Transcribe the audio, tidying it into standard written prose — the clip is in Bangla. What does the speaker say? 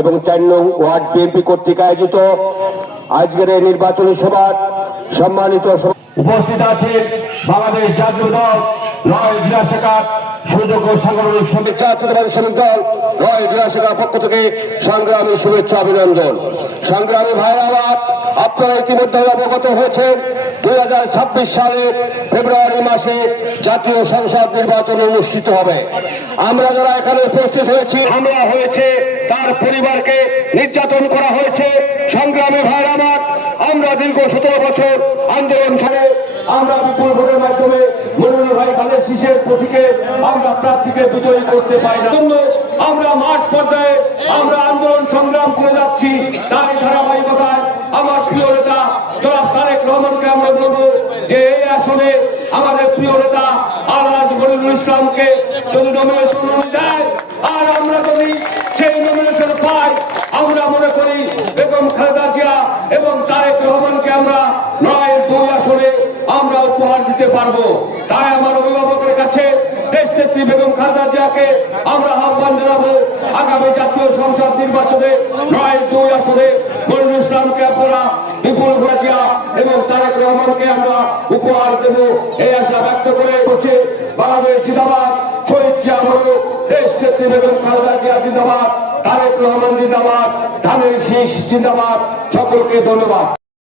এবং ৪ নং ওয়ার্ড বিএনপি কর্তৃক আয়োজিত আজকের এই নির্বাচনী সভার সম্মানিত উপস্থিত আছেন বাংলাদেশ জাতীয় দল রয়্যাল জেলা শাখার সুযোগ্য সাংগঠনিক সমিতি জাতীয়তাবাদী শ্রমিক দল রয়্যাল জেলা শাখার পক্ষ থেকে সংগ্রামী শুভেচ্ছা অভিনন্দন। সংগ্রামী ভাইরা আমার, আপনারা ইতিমধ্যে অবগত হয়েছেন 2026 সালে ফেব্রুয়ারি মাসে জাতীয় সংসদ নির্বাচন অনুষ্ঠিত হবে। আমরা যারা এখানে উপস্থিত হয়েছি, হামলা হয়েছে, তার পরিবারকে নির্যাতন করা হয়েছে। সংগ্রামী ভাইরা আমার, আমরা দীর্ঘ 17 বছর আন্দোলন করে আমরা বিপুল ভোটের মাধ্যমে মনিরুল ভাই খানের শীষের প্রতীকে আমরা প্রার্থীকে বিজয়ী করতে পারি না। আমরা মাঠ পর্যায়ে আমরা আন্দোলন সংগ্রাম করে যাচ্ছি। তারই ধারাবাহিকতায় আমার প্রিয় নেতা জনাব তারেক রহমানকে আমরা বলবো যে এই আসনে আমাদের প্রিয় নেতা আলহাজ মনিরুল ইসলামকে যদি নমিনেশন দেয়, আর আমরা যদি সেই নমিনেশন পাই, আমরা মনে করি বেগম খালেদা জিয়া এবং তারেক রহমানকে আমরা ৯-২ আসনে আমরা উপহার দিতে পারবো। তাই আমার অভিভাবকের কাছে দেশনেত্রী বেগম খালেদা জিয়াকে আমরা আহ্বান জানাবো, আগামী জাতীয় সংসদ নির্বাচনে ৯-২ আসনে মনিরুল ইসলামকে আপনারা বিপুল ভোটিয়া এবং তারেক রহমানকে আমরা উপহার দেব, এই আশা ব্যক্ত করে হচ্ছে বাংলাদেশ জিন্দাবাদ, শহীদ জিয়া মরণ, দেশনেত্রী বেগম খালেদা জিয়া জিন্দাবাদ, তারেক রহমান জিন্দাবাদ, ধানের শীষ জিন্দাবাদ। সকলকে ধন্যবাদ।